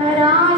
Ram.